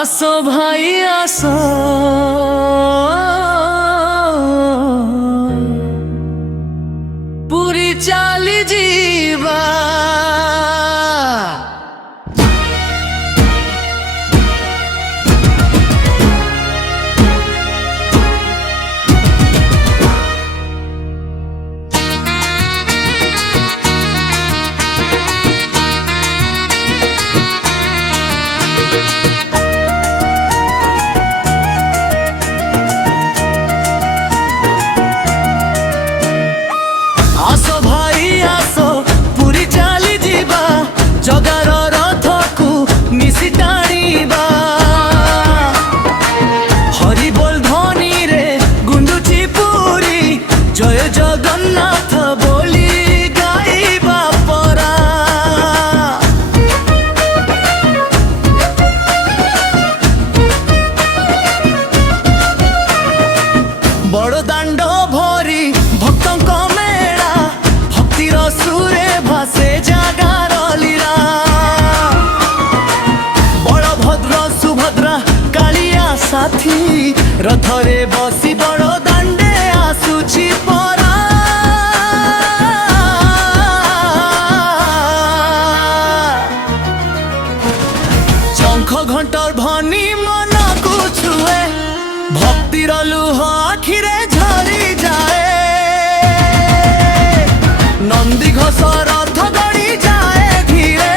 आसो भाई आसो पूरी चाली जीवा आसो भाई आसो पूरी चाली जीवा जगार रथ को मिसी टाणीबा हरि बोल ध्वनि रे गुंडुची पूरी जय जगन्नाथ बोली गाइबा परा बड़ दांड भरी भक्तों मेला भक्तिर सुरे भासे जागार लीला बलभद्र सुभद्रा कालिया साथी रथरे बसी बड़ दांडे आसुची परा शंख घंटर ध्वनि मन को छुए भक्तिर लुह आखिरे झरी जाए नंदी घोष रथ गड़ी जाए धीरे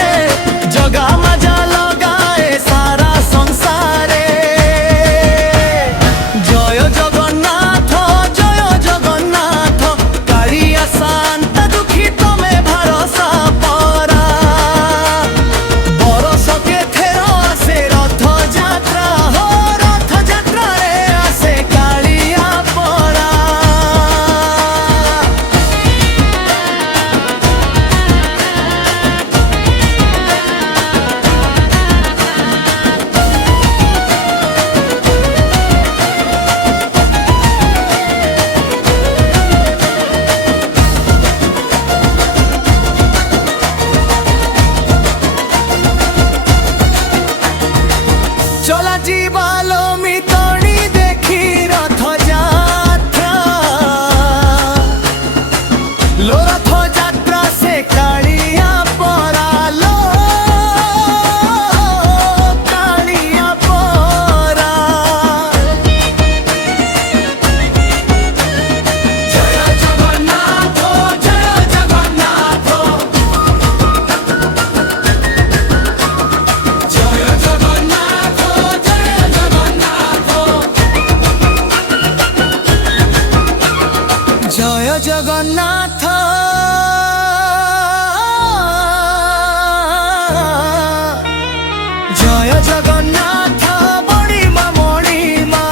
जगा मजा लगाए सारा संसारे जय जगन्नाथ कालिया शांत दुखी तमे भरोसा परा बरस के थेर आसे रथ यात्रा हो रथ यात्रा रे आसे कालिया परा चला जीवालो मितणी देखी रथ यात्रा लो रथ यात्रा से कालिया परा लो कालिया परा जय जगन्नाथ जय जगन्नाथ जय जगन्नाथ जय जगन्नाथ जय जगन्नाथ मणिमा मणिमा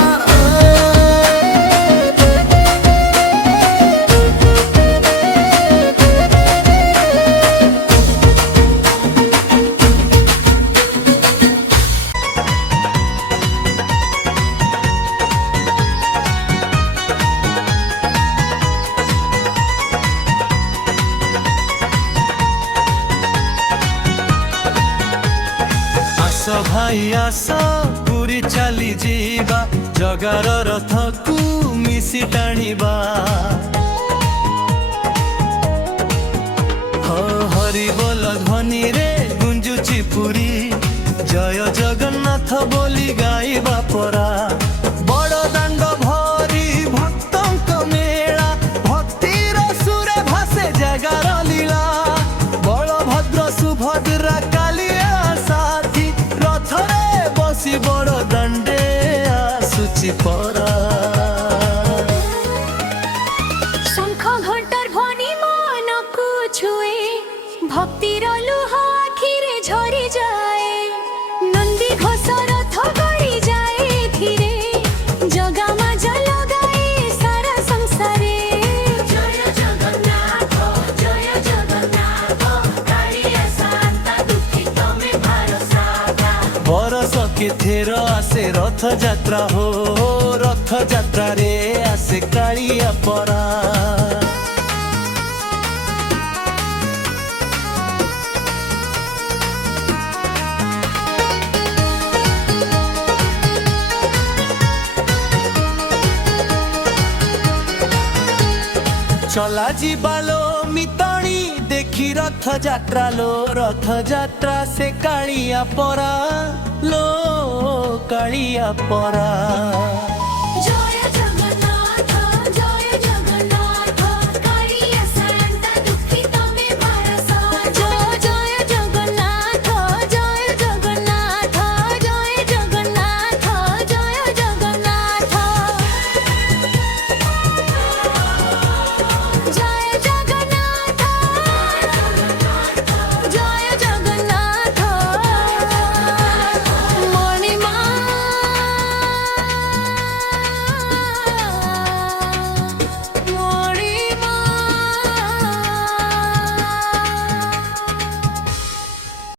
आसो भाई आसो पूरी चाली जीवा जगार रथ को मिसी टाणीबा हो हरि बोल ध्वनि रे गुंजुची पूरी जय जगन्नाथ बोली गाइबा परा बड़ दांड भरी भक्तों मेला भक्तिर सुरे भासे जागार लीला बलभद्र सुभद्रा कालिया साथी रथरे बसी बड़ दांडे आसुची परा शंख घंटर ध्वनि मन को छुए भक्तिर लुह आखिरे झरी जाए नंदी घोष रथ गड़ी जाए धीरे जगा मजा लगाए सारा संसारे जय जगन्नाथ कालिया शांत दुखी तमे भरोसा बरस के थेर आसे रथ यात्रा हो रथ यात्रा रे आसे कालिया परा চলা ଯିବାଲୋ ମିତଣୀ ଦେଖି ରଥଯାତ୍ରା ଲୋ ରଥଯାତ୍ରା ସେ କାଳିଆ ପରା ଲୋ କାଳିଆ ପରା।